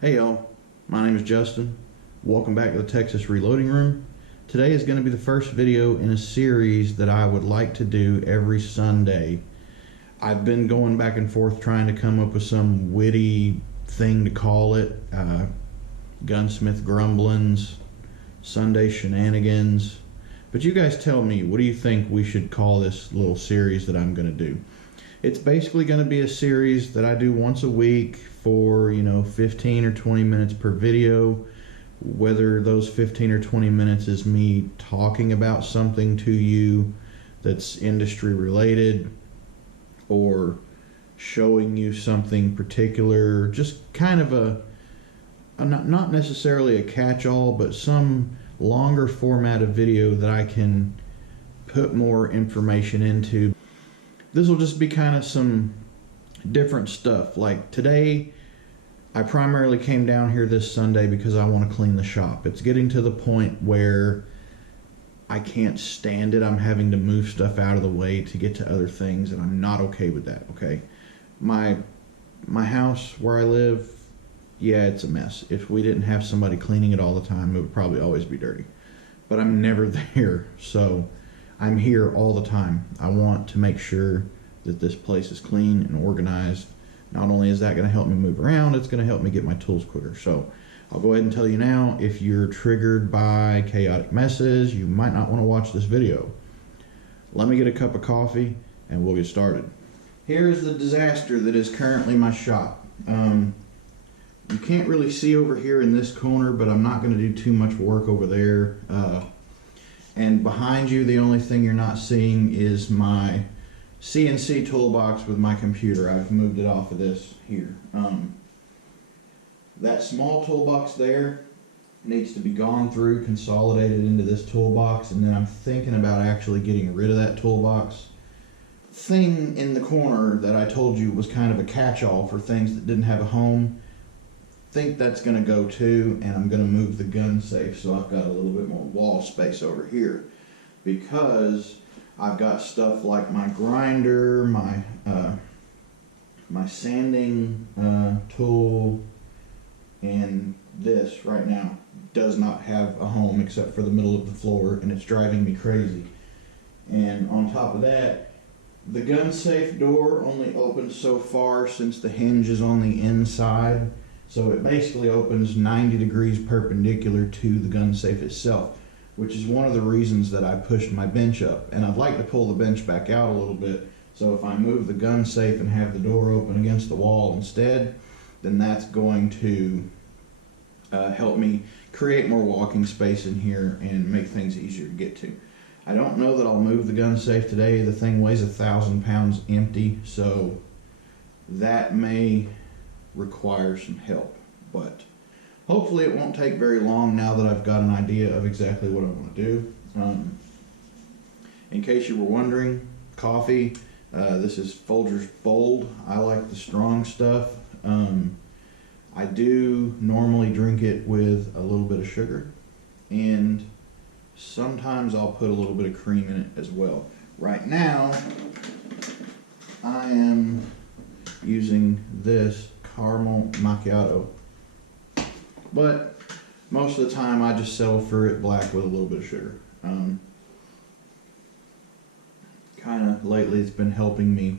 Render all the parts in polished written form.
Hey y'all, my name is Justin. Welcome back to the Texas Reloading Room. Today is going to be the first video in a series that I would like to do every Sunday. I've been going back and forth trying to come up with some witty thing to call it. Gunsmith Grumblings, Sunday Shenanigans. But you guys tell me, what do you think we should call this little series that I'm going to do? It's basically going to be a series that I do once a week for, 15 or 20 minutes per video. Whether those 15 or 20 minutes is me talking about something to you that's industry related, or showing you something particular, just kind of a not necessarily a catch-all, but some longer format of video that I can put more information into. This will just be kind of some different stuff. Like today, I primarily came down here this Sunday because I want to clean the shop. It's getting to the point where I can't stand it. I'm having to move stuff out of the way to get to other things, and I'm not okay with that, okay? My house where I live, yeah, it's a mess. If we didn't have somebody cleaning it all the time, it would probably always be dirty. But I'm never there, so I'm here all the time. I want to make sure that this place is clean and organized. Not only is that going to help me move around, it's going to help me get my tools quicker. So I'll go ahead and tell you now, if you're triggered by chaotic messes, you might not want to watch this video. Let me get a cup of coffee and we'll get started. Here is the disaster that is currently my shop. You can't really see over here in this corner, but I'm not going to do too much work over there. And behind you, the only thing you're not seeing is my CNC toolbox with my computer. I've moved it off of this here. That small toolbox there needs to be gone through, consolidated into this toolbox, and then I'm thinking about actually getting rid of that toolbox. Thing in the corner that I told you was kind of a catch-all for things that didn't have a home, think that's going to go too, and I'm going to move the gun safe so I've got a little bit more wall space over here, because I've got stuff like my grinder, my sanding tool, and this right now does not have a home except for the middle of the floor, and it's driving me crazy. And on top of that, the gun safe door only opens so far since the hinge is on the inside. So it basically opens 90 degrees perpendicular to the gun safe itself, which is one of the reasons that I pushed my bench up. And I'd like to pull the bench back out a little bit, so if I move the gun safe and have the door open against the wall instead, then that's going to help me create more walking space in here and make things easier to get to. I don't know that I'll move the gun safe today. The thing weighs 1,000 pounds empty, so that may require some help, but hopefully it won't take very long now that I've got an idea of exactly what I want to do. In case you were wondering, coffee, this is Folgers Bold. I like the strong stuff. I do normally drink it with a little bit of sugar, and sometimes I'll put a little bit of cream in it as well. Right now I am using this caramel macchiato, but most of the time I just settle for it black with a little bit of sugar. Kind of lately it's been helping me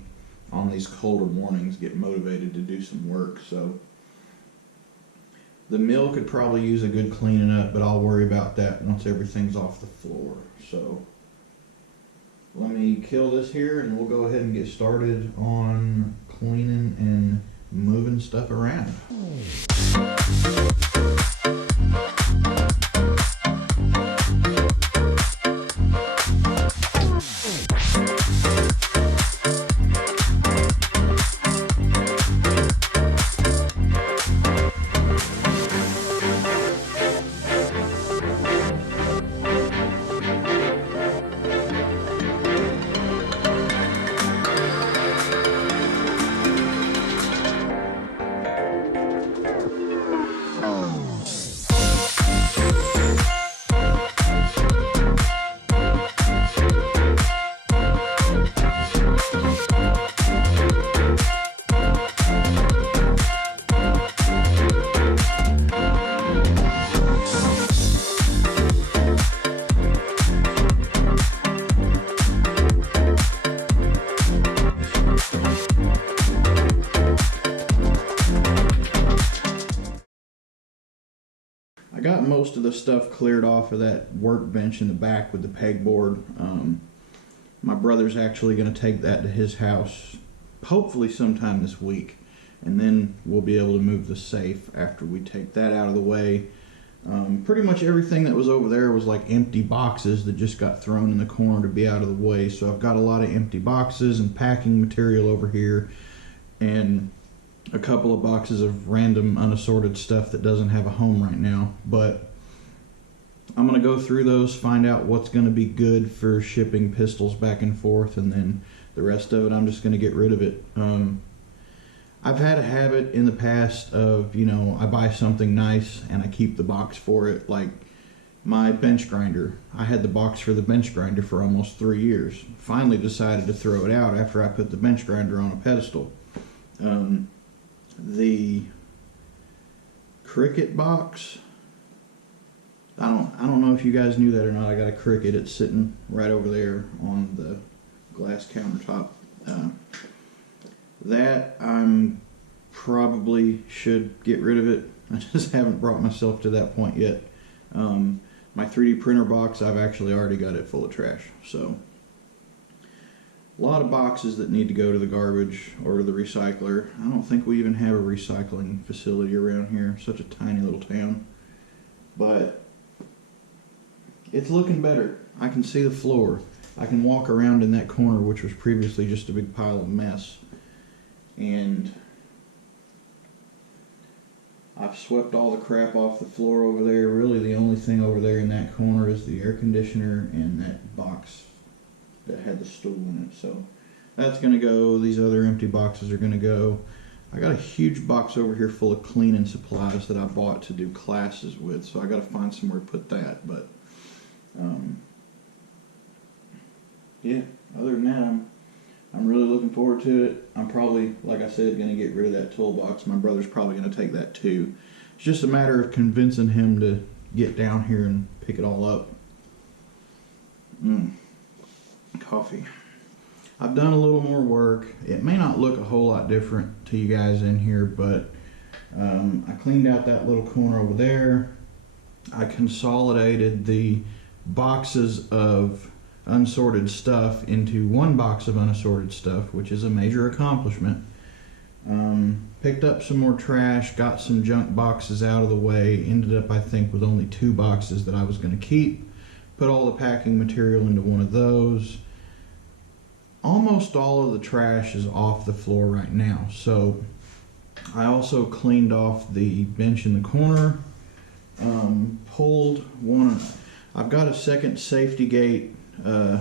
on these colder mornings get motivated to do some work. So the mill could probably use a good cleaning up, but I'll worry about that once everything's off the floor. So let me kill this here and we'll go ahead and get started on cleaning and moving stuff around. most of the stuff cleared off of that workbench in the back with the pegboard. My brother's actually going to take that to his house hopefully sometime this week, and then we'll be able to move the safe after we take that out of the way. Pretty much everything that was over there was like empty boxes that just got thrown in the corner to be out of the way. So I've got a lot of empty boxes and packing material over here, and a couple of boxes of random unassorted stuff that doesn't have a home right now. But I'm going to go through those, find out what's going to be good for shipping pistols back and forth, and then the rest of it I'm just going to get rid of it. I've had a habit in the past of, I buy something nice and I keep the box for it. Like my bench grinder. I had the box for the bench grinder for almost 3 years. Finally decided to throw it out after I put the bench grinder on a pedestal. The Cricut box, I don't know if you guys knew that or not. I got a Cricut. It's sitting right over there on the glass countertop. That I'm probably should get rid of it. I just haven't brought myself to that point yet. My 3D printer box, I've actually already got it full of trash. So a lot of boxes that need to go to the garbage or to the recycler. I don't think we even have a recycling facility around here. Such a tiny little town. But it's looking better. I can see the floor. I can walk around in that corner, which was previously just a big pile of mess. And I've swept all the crap off the floor over there. Really the only thing over there in that corner is the air conditioner and that box that had the stool in it. So that's going to go. These other empty boxes are going to go. I got a huge box over here full of cleaning supplies that I bought to do classes with, so I got to find somewhere to put that. But yeah, other than that, I'm really looking forward to it. I'm probably, like I said, going to get rid of that toolbox. My brother's probably going to take that too. It's just a matter of convincing him to get down here and pick it all up. Coffee. I've done a little more work. It may not look a whole lot different to you guys in here, but I cleaned out that little corner over there. I consolidated the boxes of unsorted stuff into one box of unassorted stuff, which is a major accomplishment. Picked up some more trash, got some junk boxes out of the way, ended up I think with only 2 boxes that I was going to keep. Put all the packing material into one of those. Almost all of the trash is off the floor right now. So I also cleaned off the bench in the corner, pulled one. I've got a second safety gate. So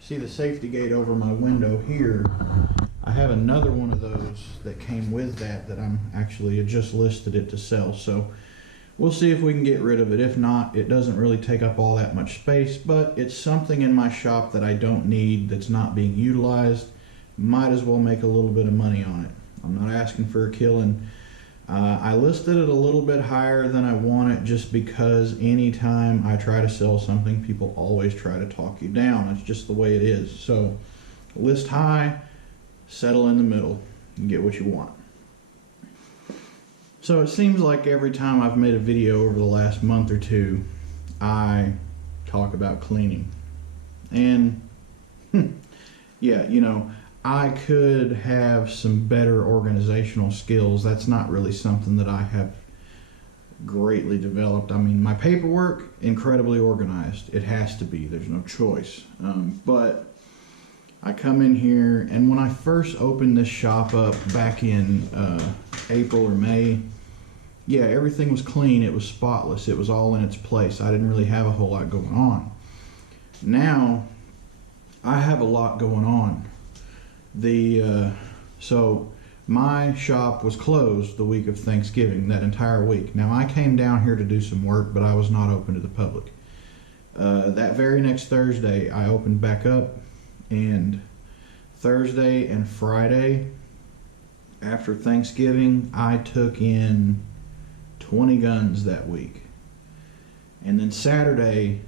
see the safety gate over my window here. I have another one of those that came with that I'm actually just listed it to sell. So we'll see if we can get rid of it. If not, it doesn't really take up all that much space, but it's something in my shop that I don't need, that's not being utilized. Might as well make a little bit of money on it. I'm not asking for a killing. I listed it a little bit higher than I want it just because anytime I try to sell something, people always try to talk you down. It's just the way it is. So list high, settle in the middle, and get what you want. So it seems like every time I've made a video over the last month or two, I talk about cleaning. And yeah, I could have some better organizational skills. That's not really something that I have greatly developed. I mean, my paperwork, incredibly organized. It has to be. There's no choice. But I come in here, and when I first opened this shop up back in April or May, yeah, everything was clean. It was spotless. It was all in its place. I didn't really have a whole lot going on. Now, I have a lot going on. So my shop was closed the week of Thanksgiving, that entire week. Now I came down here to do some work, but I was not open to the public. That very next Thursday, I opened back up, and Thursday and Friday after Thanksgiving, I took in 20 guns that week. And then Saturday,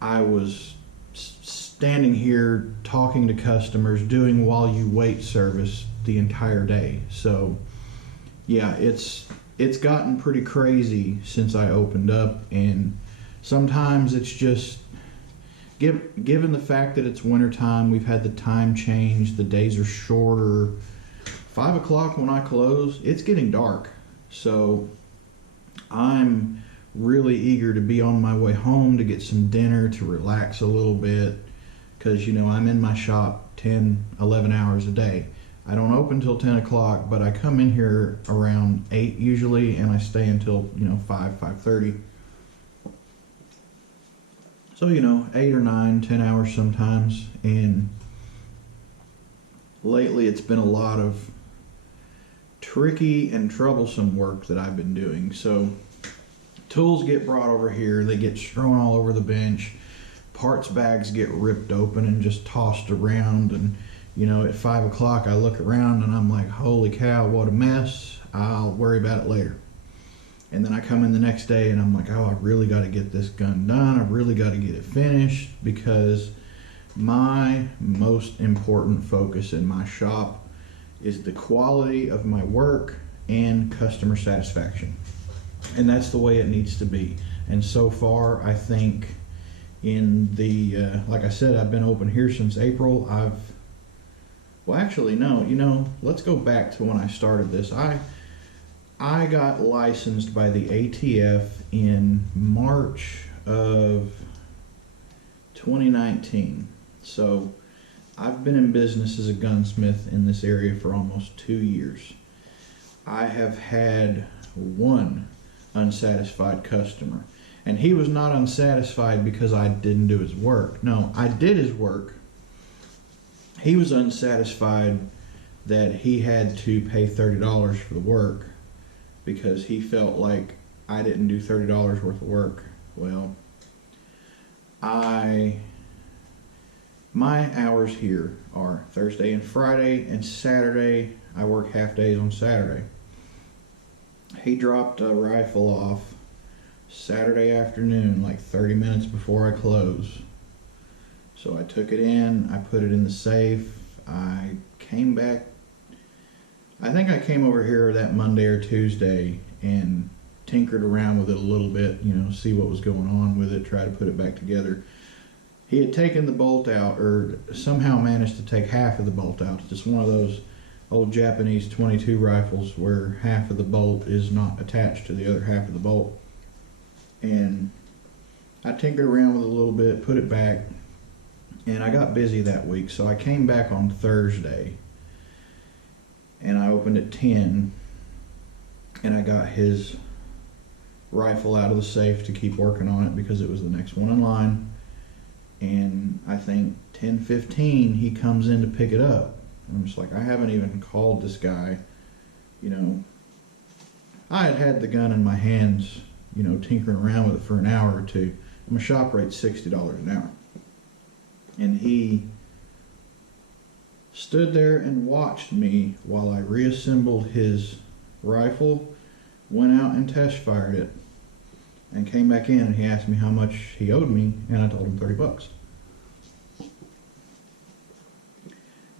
I was standing here talking to customers, doing while you wait service the entire day. So yeah, it's it's gotten pretty crazy since I opened up, and sometimes it's just given the fact that it's wintertime, we've had the time change, the days are shorter. 5 o'clock when I close, it's getting dark. So I'm really eager to be on my way home to get some dinner, to relax a little bit, because I'm in my shop 10, 11 hours a day. I don't open till 10 o'clock, but I come in here around 8 usually, and I stay until 5:30. So 8 or 9, 10 hours sometimes. And lately it's been a lot of tricky and troublesome work that I've been doing. So tools get brought over here, they get strewn all over the bench, parts bags get ripped open and just tossed around, and at 5 o'clock I look around and I'm like, holy cow, what a mess, I'll worry about it later. And then I come in the next day and I'm like, oh, I really got to get this gun done, I really got to get it finished, because my most important focus in my shop is the quality of my work and customer satisfaction. And that's the way it needs to be. And so far, I think in the, like I said, I've been open here since April. Let's go back to when I started this. I got licensed by the ATF in March of 2019. So I've been in business as a gunsmith in this area for almost 2 years. I have had one unsatisfied customer, and he was not unsatisfied because I didn't do his work. No, I did his work. He was unsatisfied that he had to pay $30 for the work because he felt like I didn't do $30 worth of work. Well, my hours here are Thursday and Friday, and Saturday I work half days on Saturday. He dropped a rifle off Saturday afternoon, like 30 minutes before I close. So I took it in, I put it in the safe, I came back, I think I came over here that Monday or Tuesday and tinkered around with it a little bit, see what was going on with it, try to put it back together. He had taken the bolt out, or somehow managed to take half of the bolt out. It's just one of those old Japanese 22 rifles where half of the bolt is not attached to the other half of the bolt. And I tinkered around with it a little bit, put it back, and I got busy that week. So I came back on Thursday, and I opened at 10, and I got his rifle out of the safe to keep working on it because it was the next one in line. And I think 10:15 he comes in to pick it up. And I'm just like, I haven't even called this guy. I had the gun in my hands, tinkering around with it for an hour or two. My shop rate's $60 an hour. And he stood there and watched me while I reassembled his rifle, went out and test fired it, and came back in, and he asked me how much he owed me, and I told him $30.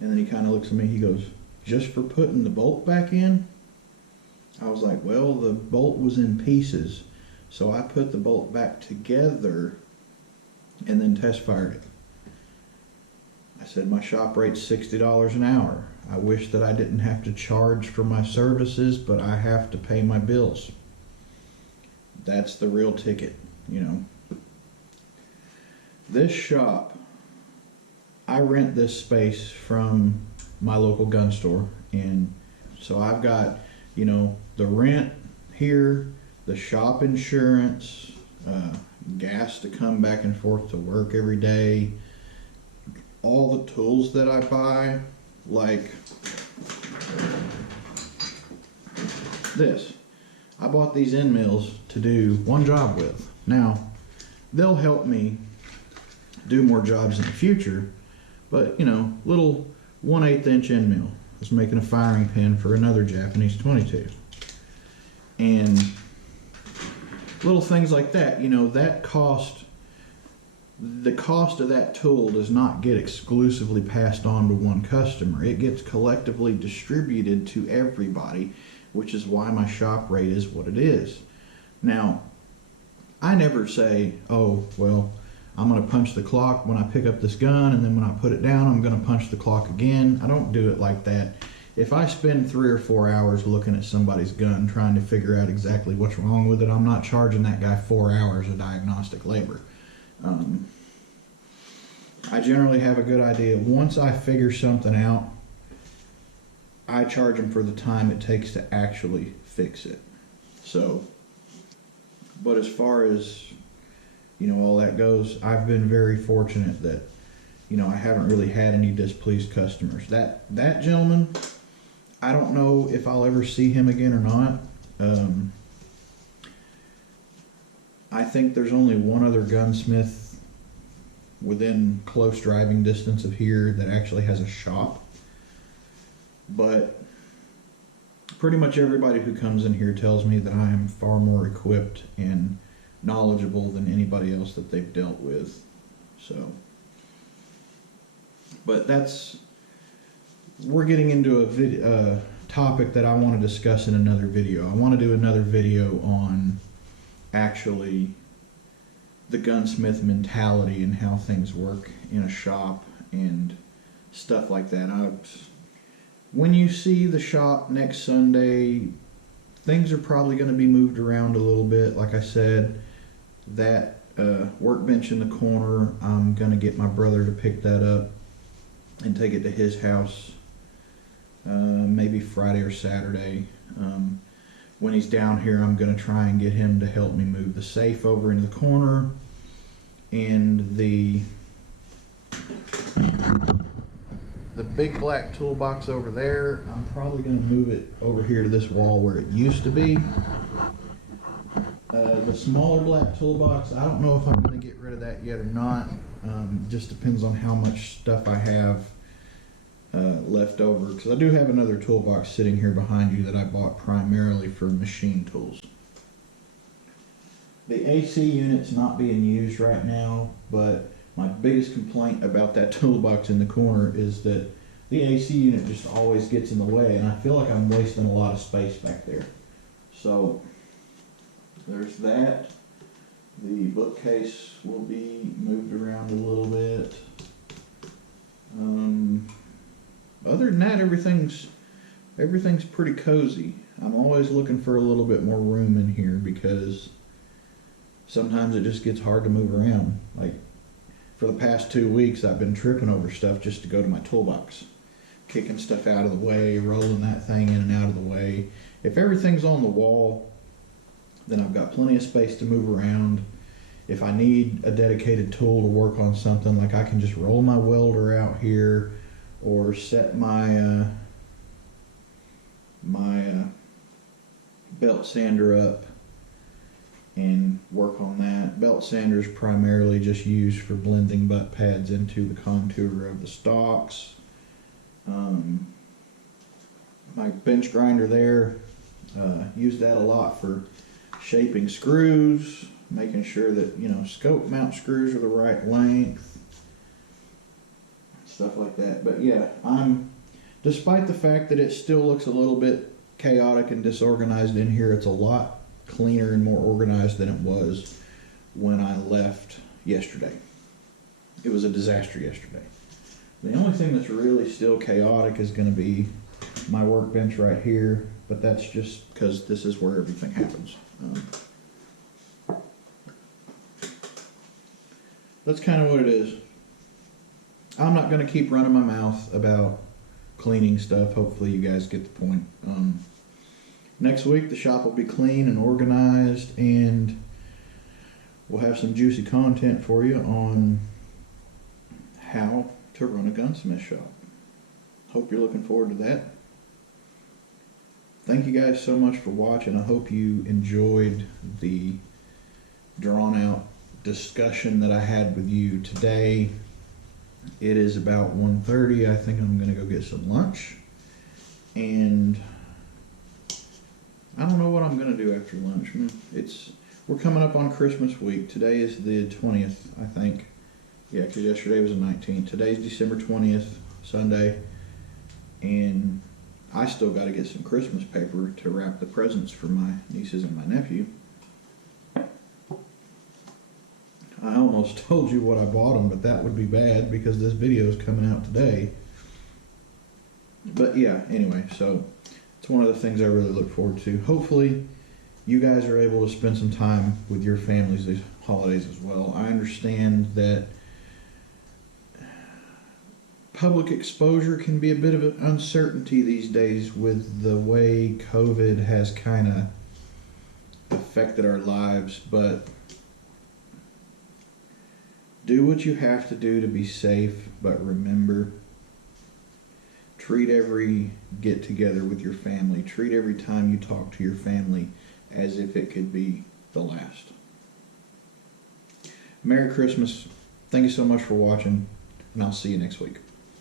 And then he kind of looks at me, he goes, just for putting the bolt back in? I was like, well, the bolt was in pieces, so I put the bolt back together and then test fired it. I said, my shop rate's $60 an hour. I wish that I didn't have to charge for my services, but I have to pay my bills. That's the real ticket, This shop, I rent this space from my local gun store, and so I've got, the rent here, the shop insurance, gas to come back and forth to work every day, all the tools that I buy, like this. I bought these end mills to do one job with. Now, they'll help me do more jobs in the future, but little 1/8 inch end mill. I was making a firing pin for another Japanese 22. And little things like that, that cost, the cost of that tool does not get exclusively passed on to one customer. It gets collectively distributed to everybody which is why my shop rate is what it is. Now, I never say, oh, well, I'm going to punch the clock when I pick up this gun, and then when I put it down, I'm going to punch the clock again. I don't do it like that. If I spend 3 or 4 hours looking at somebody's gun trying to figure out exactly what's wrong with it, I'm not charging that guy 4 hours of diagnostic labor. I generally have a good idea. Once I figure something out, I charge them for the time it takes to actually fix it. So, but as far as, all that goes, I've been very fortunate that, I haven't really had any displeased customers. That gentleman, I don't know if I'll ever see him again or not. I think there's only one other gunsmith within close driving distance of here that actually has a shop. But pretty much everybody who comes in here tells me that I am far more equipped and knowledgeable than anybody else that they've dealt with. So, but we're getting into a topic that I want to discuss in another video. I want to do another video on actually the gunsmith mentality and how things work in a shop and stuff like that. When you see the shop next Sunday, things are probably going to be moved around a little bit. Like I said, that workbench in the corner, I'm going to get my brother to pick that up and take it to his house maybe Friday or Saturday. When he's down here, I'm going to try and get him to help me move the safe over into the corner, and the big black toolbox over there, I'm probably going to move it over here to this wall where it used to be. The smaller black toolbox, I don't know if I'm going to get rid of that yet or not. Just depends on how much stuff I have left over, because I do have another toolbox sitting here behind you that I bought primarily for machine tools. The AC unit's not being used right now, but my biggest complaint about that toolbox in the corner is that the AC unit just always gets in the way, and I feel like I'm wasting a lot of space back there. So there's that. The bookcase will be moved around a little bit. Other than that, everything's pretty cozy. I'm always looking for a little bit more room in here because sometimes it just gets hard to move around. Like for the past 2 weeks, I've been tripping over stuff just to go to my toolbox, kicking stuff out of the way, rolling that thing in and out of the way. If everything's on the wall, then I've got plenty of space to move around. If I need a dedicated tool to work on something, like I can just roll my welder out here, or set my belt sander up and work on that. Belt sander is primarily just used for blending butt pads into the contour of the stocks. My bench grinder there, use that a lot for shaping screws, making sure that scope mount screws are the right length, stuff like that. But yeah, despite the fact that it still looks a little bit chaotic and disorganized in here, it's a lot cleaner and more organized than it was when I left yesterday. It was a disaster yesterday. The only thing that's really still chaotic is going to be my workbench right here, but that's just because this is where everything happens. That's kind of what it is. I'm not going to keep running my mouth about cleaning stuff. Hopefully you guys get the point. Next week the shop will be clean and organized, and we'll have some juicy content for you on how to run a gunsmith shop. Hope you're looking forward to that. Thank you guys so much for watching. I hope you enjoyed the drawn out discussion that I had with you today. It is about 1:30. I think I'm going to go get some lunch, and I don't know what I'm going to do after lunch. We're coming up on Christmas week. Today is the 20th, I think. Yeah, because yesterday was the 19th. Today's December 20th, Sunday, and I still got to get some Christmas paper to wrap the presents for my nieces and my nephew. I almost told you what I bought them, but that would be bad because this video is coming out today. But yeah, anyway, so it's one of the things I really look forward to. Hopefully, you guys are able to spend some time with your families these holidays as well. I understand that public exposure can be a bit of an uncertainty these days with the way COVID has kind of affected our lives, but do what you have to do to be safe, but remember, treat every get together with your family, treat every time you talk to your family as if it could be the last. Merry Christmas. Thank you so much for watching, and I'll see you next week.